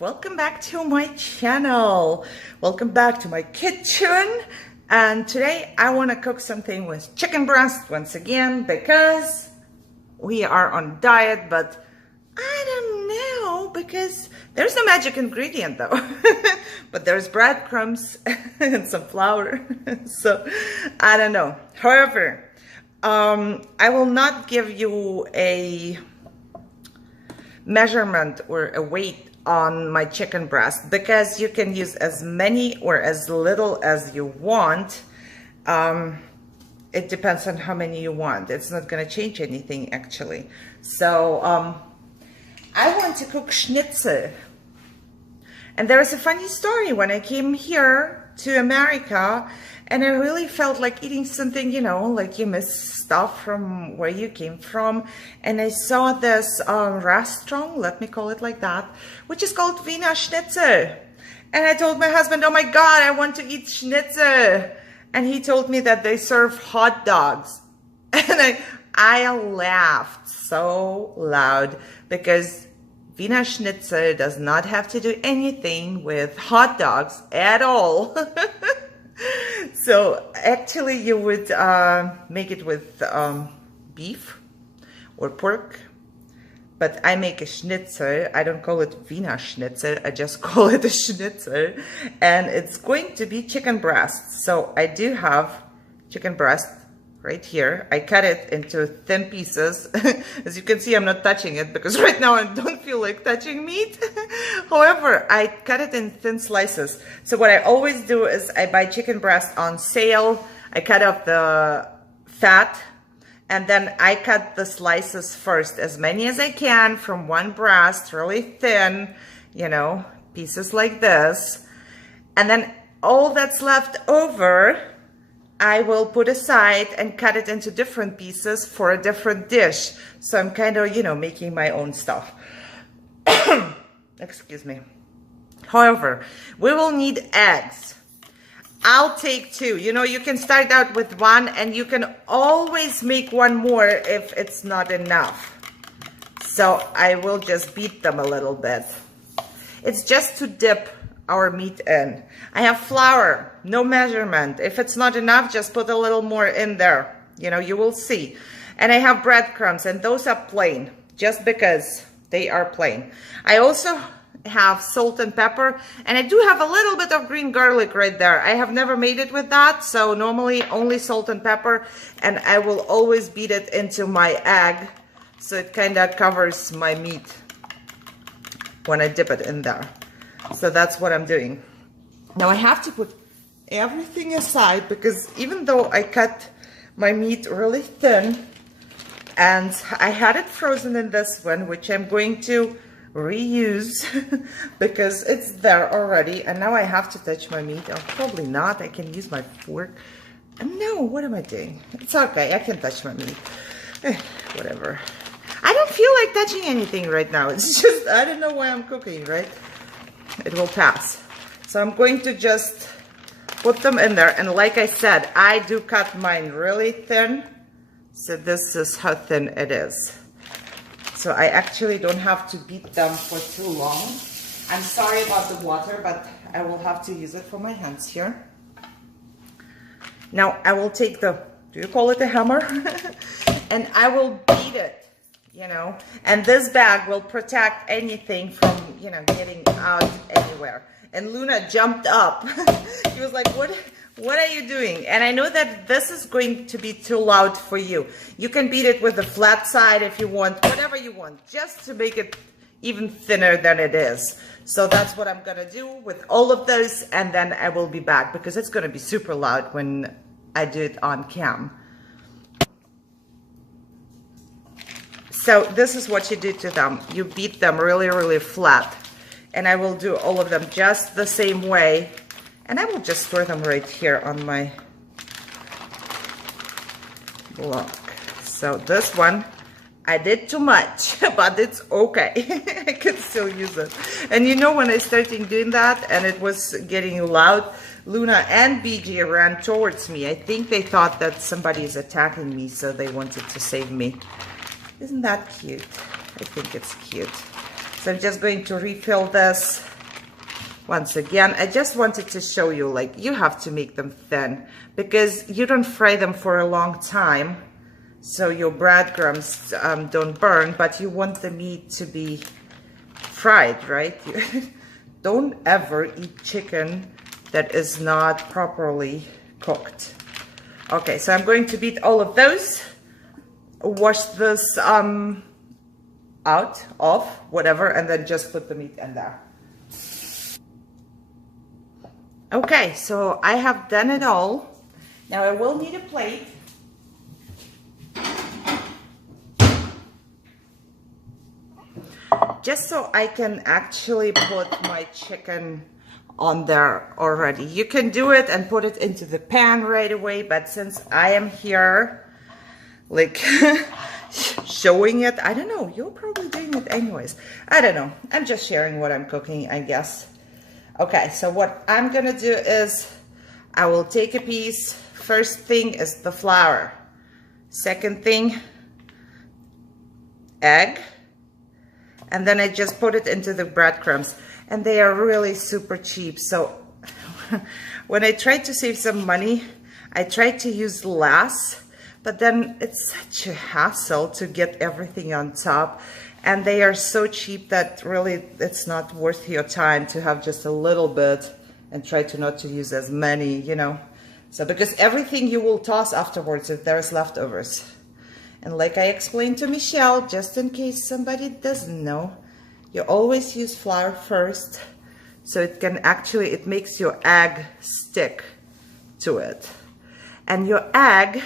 Welcome back to my channel. Welcome back to my kitchen. And today I want to cook something with chicken breast once again because we are on diet, but I don't know because there's no magic ingredient though. But there's breadcrumbs and some flour. So I don't know. However, I will not give you a measurement or a weight on my chicken breast because you can use as many or as little as you want. It depends on how many you want. It's not going to change anything actually. So I want to cook schnitzel. And there is a funny story. When I came here to America and I really felt like eating something, you know, like you miss stuff from where you came from. And I saw this restaurant, let me call it like that, which is called Wiener Schnitzel. And I told my husband, oh my God, I want to eat schnitzel. And he told me that they serve hot dogs. And I laughed so loud because Wiener Schnitzel does not have to do anything with hot dogs at all. So actually you would make it with beef or pork, but I make a schnitzel. I don't call it Wiener Schnitzel, I just call it a schnitzel, and it's going to be chicken breast. So I do have chicken breast right here. I cut it into thin pieces. As you can see, I'm not touching it because right now I don't feel like touching meat. However, I cut it in thin slices. So what I always do is I buy chicken breast on sale. I cut off the fat and then I cut the slices first, as many as I can from one breast, really thin, you know, pieces like this. And then all that's left over, I will put aside and cut it into different pieces for a different dish. So I'm kind of, you know, making my own stuff. Excuse me. However, we will need eggs. I'll take 2. You know, you can start out with 1 and you can always make 1 more if it's not enough. So I will just beat them a little bit. It's just to dip our meat in. I have flour, no measurement. If it's not enough, just put a little more in there. You know, you will see. And I have breadcrumbs, and those are plain, just because they are plain. I also have salt and pepper, and I do have a little bit of green garlic right there. I have never made it with that, so normally only salt and pepper, and I will always beat it into my egg, so it kind of covers my meat when I dip it in there. So that's what I'm doing. Now I have to put everything aside because even though I cut my meat really thin and I had it frozen in this one, which I'm going to reuse because it's there already, and now I have to touch my meat. Oh, probably not. I can use my fork. No, what am I doing? It's okay. I can touch my meat. Whatever. I don't feel like touching anything right now. It's just, I don't know why I'm cooking, right? It will pass. So I'm going to just put them in there. And like I said, I do cut mine really thin. So this is how thin it is. So I actually don't have to beat them for too long. I'm sorry about the water, but I will have to use it for my hands here. Now I will take the, do you call it a hammer? And I will beat it. You know, and this bag will protect anything from, you know, getting out anywhere. And Luna jumped up. He was like, what are you doing? And I know that this is going to be too loud for you. You can beat it with the flat side if you want, whatever you want, just to make it even thinner than it is. So that's what I'm gonna do with all of those, and then I will be back because it's gonna be super loud when I do it on cam. So this is what you do to them. You beat them really, really flat. And I will do all of them just the same way. And I will just store them right here on my block. So this one, I did too much, but it's okay. I can still use it. And you know, when I started doing that and it was getting loud, Luna and BJ ran towards me. I think they thought that somebody is attacking me, so they wanted to save me. Isn't that cute? I think it's cute. So So I'm just going to refill this. Once again, I just wanted to show you, like, you have to make them thin because you don't fry them for a long time, so your breadcrumbs don't burn, but you want the meat to be fried, right? Don't ever eat chicken that is not properly cooked. Okay, so I'm going to beat all of those, wash this out, off, whatever, and then just put the meat in there. Okay, so I have done it all. Now I will need a plate. Just so I can actually put my chicken on there already. You can do it and put it into the pan right away, but since I am here, like, showing it, I don't know, you're probably doing it anyways. I don't know, I'm just sharing what I'm cooking, I guess. Okay, so what I'm gonna do is I will take a piece. First thing is the flour. Second thing, egg. And then I just put it into the breadcrumbs. And they are really super cheap. So when I tried to save some money, I tried to use less. But then it's such a hassle to get everything on top. And they are so cheap that really it's not worth your time to have just a little bit and try to not to use as many, you know. So because everything you will toss afterwards if there's leftovers. And like I explained to Michelle, just in case somebody doesn't know, you always use flour first. So it can actually, it makes your egg stick to it. And your egg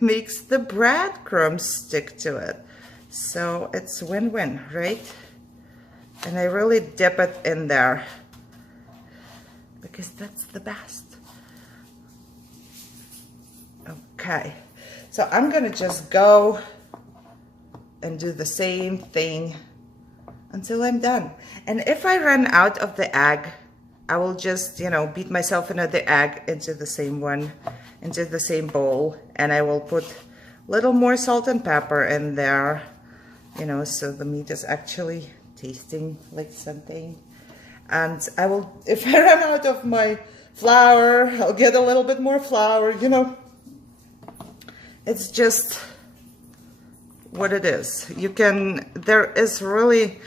makes the breadcrumbs stick to it. So it's win-win, right? And I really dip it in there because that's the best. Okay, so I'm gonna just go and do the same thing until I'm done. And if I run out of the egg, I will just, you know, beat myself another egg into the same one, into the same bowl, and I will put a little more salt and pepper in there. You know, so the meat is actually tasting like something. And I will, if I run out of my flour, I'll get a little bit more flour, you know. It's just what it is. You can, there is really,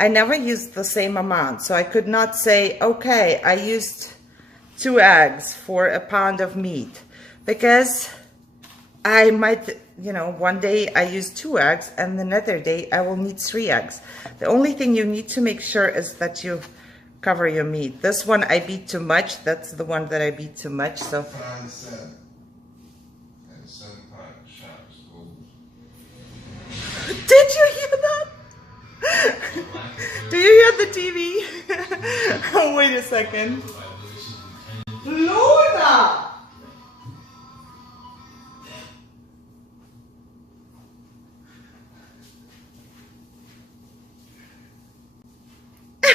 I never used the same amount. So I could not say, okay, I used 2 eggs for a pound of meat. Because I might, you know, one day I use 2 eggs and another day I will need 3 eggs. The only thing you need to make sure is that you cover your meat. This one I beat too much. That's the one that I beat too much. So. Did you hear that? Do you hear the TV? Oh, wait a second. Luna!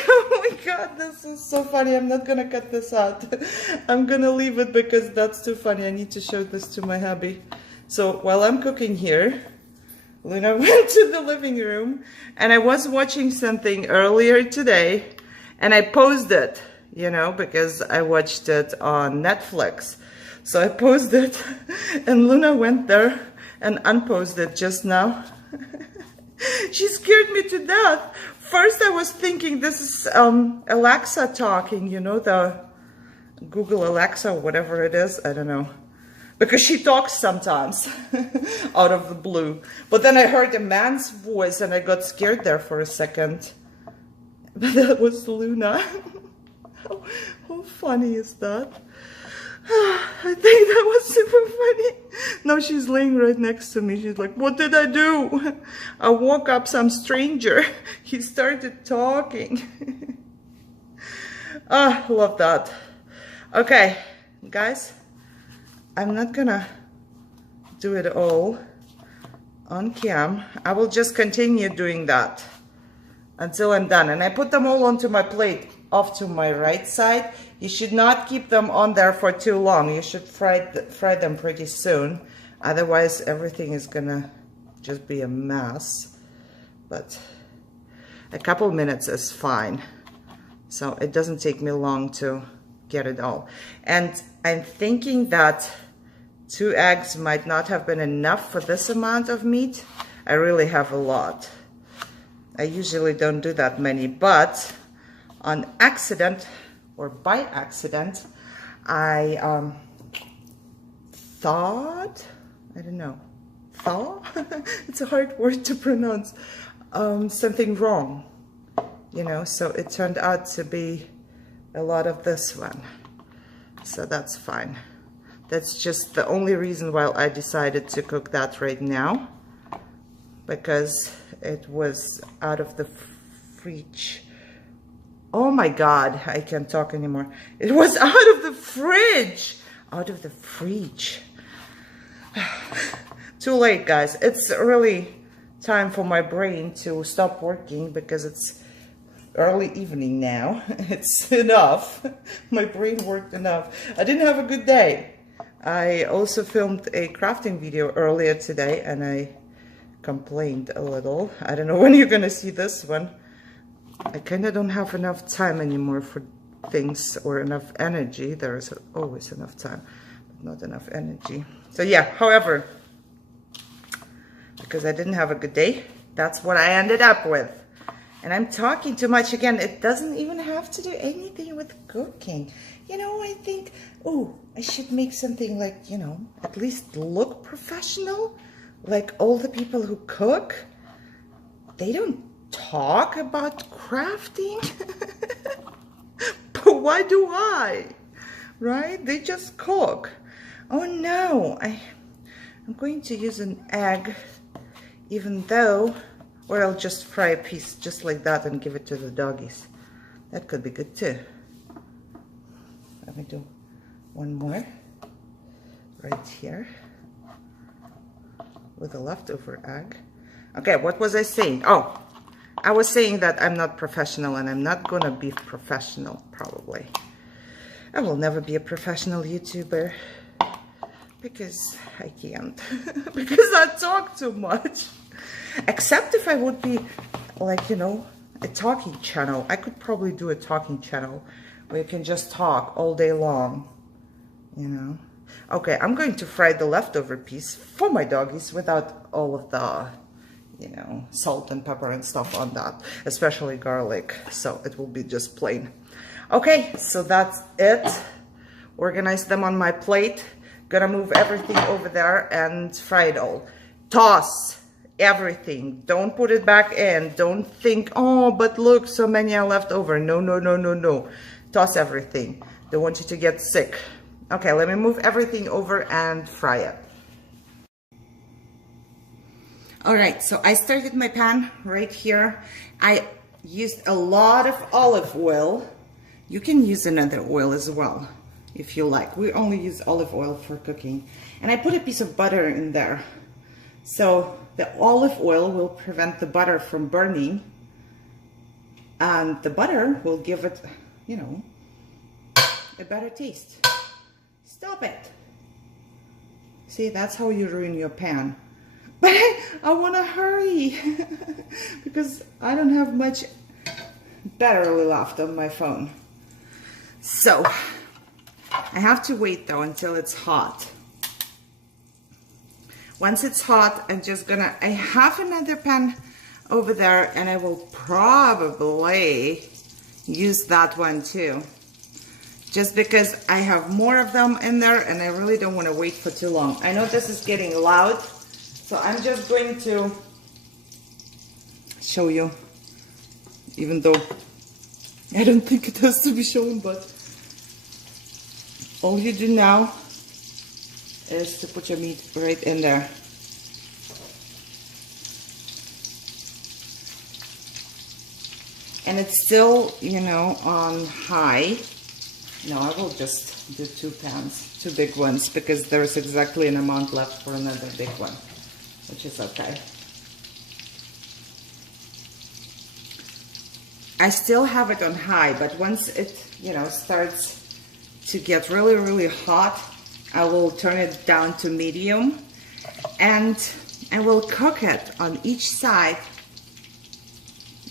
Oh my god, this is so funny. I'm not gonna cut this out. I'm gonna leave it because that's too funny. I need to show this to my hubby. So while I'm cooking here, Luna went to the living room and I was watching something earlier today and I paused it, you know, because I watched it on Netflix. So I paused it and Luna went there and unpaused it just now. She scared me to death. First I was thinking this is Alexa talking, you know, the Google Alexa, whatever it is, I don't know. Because she talks sometimes out of the blue. But then I heard a man's voice and I got scared there for a second. But that was Luna. How funny is that? I think that was super funny. Now she's laying right next to me. She's like, what did I do? I woke up some stranger. He started talking. Ah, love that. Okay, guys. I'm not gonna do it all on cam. I will just continue doing that until I'm done. And I put them all onto my plate off to my right side. You should not keep them on there for too long. You should fry them pretty soon. Otherwise, everything is gonna just be a mess. But A couple minutes is fine. So it doesn't take me long to get it all. And I'm thinking that 2 eggs might not have been enough for this amount of meat. I really have a lot. I usually don't do that many, but on accident or by accident, I thought, I don't know, thought? It's a hard word to pronounce, something wrong, you know, so it turned out to be a lot of this one, so that's fine. That's just the only reason why I decided to cook that right now, because it was out of the fridge. Oh my God, I can't talk anymore. It was out of the fridge. Out of the fridge. Too late, guys. It's really time for my brain to stop working because it's early evening now. It's enough. My brain worked enough. I didn't have a good day. I also filmed a crafting video earlier today and I complained a little. I don't know when you're gonna see this one. I kind of don't have enough time anymore for things or enough energy. There is always enough time, but not enough energy. So yeah, however, because I didn't have a good day, that's what I ended up with. And I'm talking too much again. It doesn't even have to do anything with cooking. You know, I think, oh, I should make something like, you know, at least look professional. Like all the people who cook, they don't talk about crafting. But why do I? Right? They just cook. Oh no, I'm going to use an egg, even though, or I'll just fry a piece just like that and give it to the doggies. That could be good too. Let me do one more right here with a leftover egg. Okay, what was I saying? Oh, I was saying that I'm not professional and I'm not gonna be professional, probably. I will never be a professional YouTuber because I can't, because I talk too much. Except if I would be like, you know, a talking channel. I could probably do a talking channel where you can just talk all day long, you know. Okay, I'm going to fry the leftover piece for my doggies without all of the, you know, salt and pepper and stuff on that, especially garlic. So it will be just plain. Okay, so that's it. Organize them on my plate. Gonna move everything over there and fry it all. Toss everything. Don't put it back in. Don't think, oh, but look, so many are left over. No, no, no, no, no. Toss everything. Don't want you to get sick. Okay, let me move everything over and fry it. All right, so I started my pan right here. I used a lot of olive oil. You can use another oil as well, if you like. We only use olive oil for cooking. And I put a piece of butter in there. So the olive oil will prevent the butter from burning. And the butter will give it, you know, a better taste. Stop it. See, that's how you ruin your pan. But I want to hurry because I don't have much battery left on my phone. So I have to wait though until it's hot. Once it's hot, I'm just gonna, I have another pan over there and I will probably use that one too. Just because I have more of them in there and I really don't want to wait for too long. I know this is getting loud, so I'm just going to show you, even though I don't think it has to be shown, but all you do now is to put your meat right in there. And it's still, you know, on high. No, I will just do 2 pans, 2 big ones, because there's exactly an amount left for another big one, which is okay. I still have it on high, but once it, you know, starts to get really, really hot, I will turn it down to medium and I will cook it on each side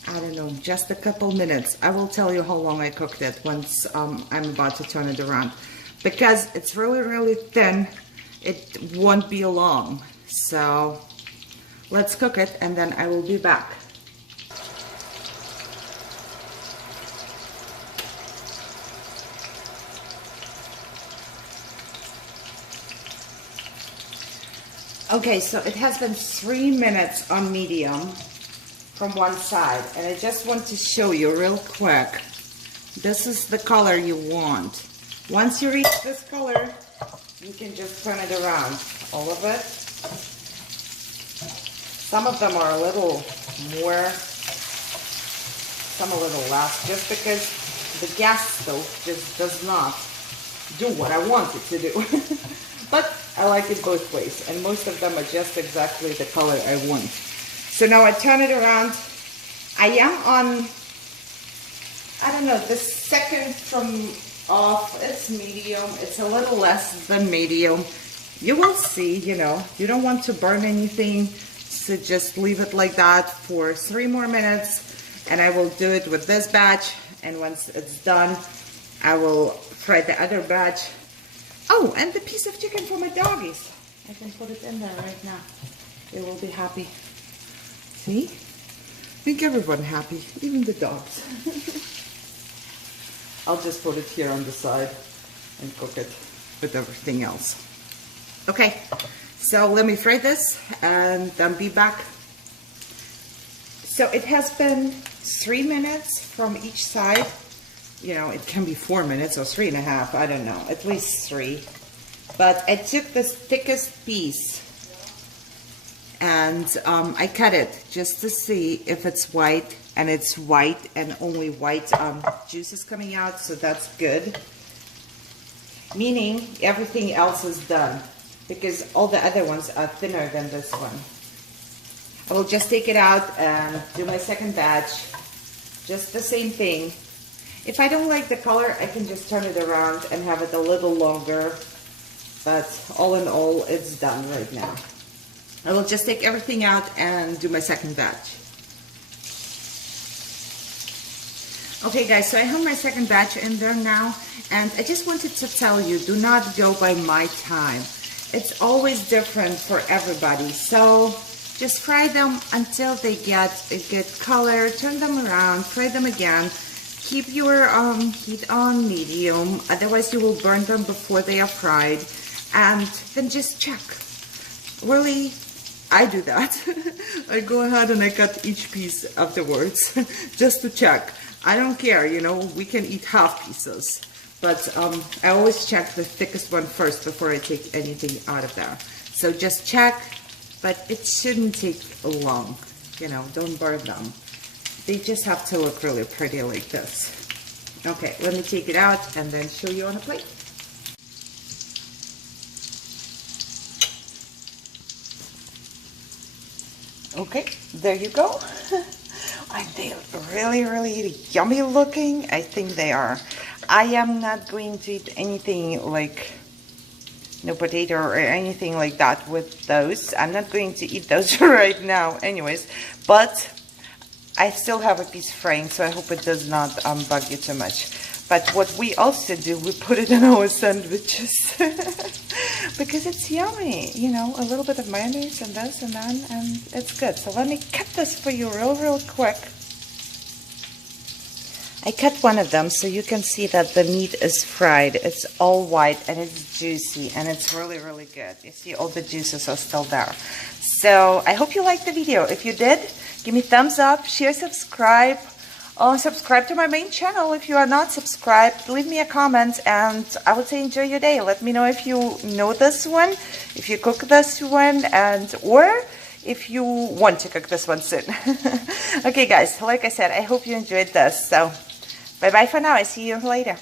I don't know, just a couple minutes. I will tell you how long I cooked it once I'm about to turn it around. Because it's really, really thin, it won't be long. So let's cook it and then I will be back. Okay, so it has been 3 minutes on medium from one side, and I just want to show you real quick. This is the color you want. Once you reach this color, you can just turn it around, all of it. Some of them are a little more, some a little less, just because the gas stove just does not do what I want it to do. But I like it both ways, and most of them are just exactly the color I want. So now I turn it around. I am on, I don't know, the second from off. It's medium. It's a little less than medium. You will see, you know, you don't want to burn anything, so just leave it like that for 3 more minutes, and I will do it with this batch, and once it's done, I will fry the other batch. Oh, and the piece of chicken for my doggies. I can put it in there right now. They will be happy. See? Make everyone happy, even the dogs. I'll just put it here on the side and cook it with everything else. Okay, so let me fry this and then be back. So it has been 3 minutes from each side. You know, it can be 4 minutes or 3.5, I don't know, at least 3. But I took this thickest piece and I cut it just to see if it's white, and it's white and only white juices coming out, so that's good. Meaning everything else is done, because all the other ones are thinner than this one. I will just take it out and do my second batch, just the same thing. If I don't like the color, I can just turn it around and have it a little longer. But all in all, it's done right now. I will just take everything out and do my second batch. Okay guys, so I have my second batch in there now, and I just wanted to tell you, do not go by my time. It's always different for everybody. So just fry them until they get a good color, turn them around, fry them again. Keep your heat on medium, otherwise you will burn them before they are fried, and then just check. Really, I do that. I go ahead and I cut each piece afterwards, just to check. I don't care, you know, we can eat half pieces, but I always check the thickest one first before I take anything out of there. So just check, but it shouldn't take long, you know, don't burn them. They just have to look really pretty like this. Okay, let me take it out and then show you on a plate. Okay, there you go. Aren't they really, really yummy looking? I think they are. I am not going to eat anything like no potato or anything like that with those. I'm not going to eat those right now anyways, but I still have a piece frying, so I hope it does not bug you too much. But what we also do, we put it in our sandwiches because it's yummy, you know, a little bit of mayonnaise and this and then, and it's good. So let me cut this for you real quick. I cut one of them so you can see that the meat is fried. It's all white and it's juicy and it's really, really good. You see all the juices are still there. So I hope you liked the video. If you did, give me a thumbs up, share, subscribe. Subscribe to my main channel if you are not subscribed. Leave me a comment and I would say enjoy your day. Let me know if you know this one, if you cook this one, and or if you want to cook this one soon. Okay guys, like I said, I hope you enjoyed this. So bye bye for now. I see you later.